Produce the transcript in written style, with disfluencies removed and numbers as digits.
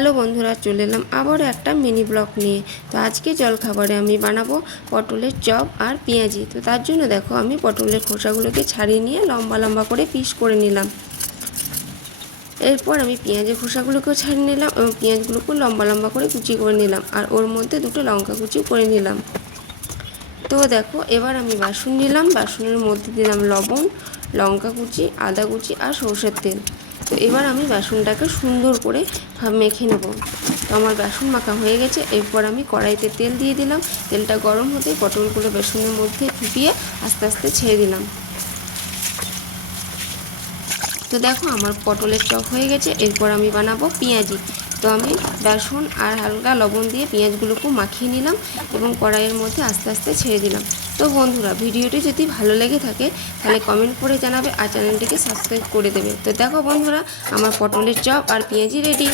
Hello বন্ধুরা, চলে এলাম আবারও একটা মিনি ব্লগ নিয়ে। তো আজকে জলখাবারে আমি বানাবো পটলের চপ আর পেঁয়াজি। তো তার জন্য দেখো আমি পটলের খোসাগুলোকে ছাড়িয়ে নিয়ে লম্বা লম্বা করে পিস করে নিলাম। এরপর আমি পেঁয়াজের খোসাগুলোকেও ছাড়িয়ে নিলাম এবং পেঁয়াজগুলোকেও লম্বা লম্বা করে কুচি করে নিলাম, আর ওর মধ্যে দুটো লঙ্কা কুচি করে নিলাম। তো দেখো এবার আমি বাসন নিলাম, বাসনের মধ্যে দিলাম লবণ, লঙ্কা কুচি, আদা কুচি আর সরষের তেল। তো এবার আমি বেসনটাকে সুন্দর করে মেখে নেব। তো আমার বেসন মাখা হয়ে গেছে। এরপর আমি কড়াইতে তেল দিয়ে দিলাম। তেলটা গরম হতেই পটলগুলো বেসনের মধ্যে ফুটিয়ে আস্তে আস্তে ছেড়ে দিলাম। তো দেখো আমার পটলের চপ হয়ে গেছে। এরপর আমি বানাবো পেঁয়াজি। তো আমি বেসন আর হালকা লবণ দিয়ে পেঁয়াজগুলোকেও মাখিয়ে নিলাম এবং কড়াইয়ের মধ্যে আস্তে আস্তে ছেড়ে দিলাম। তো বন্ধুরা, ভিডিওটি যদি ভালো লেগে থাকে তাহলে কমেন্ট করে জানাবে আর চ্যানেলটিকে সাবস্ক্রাইব করে দেবে। তো দেখো বন্ধুরা, আমার পটলের চপ আর পেঁয়াজি রেডি।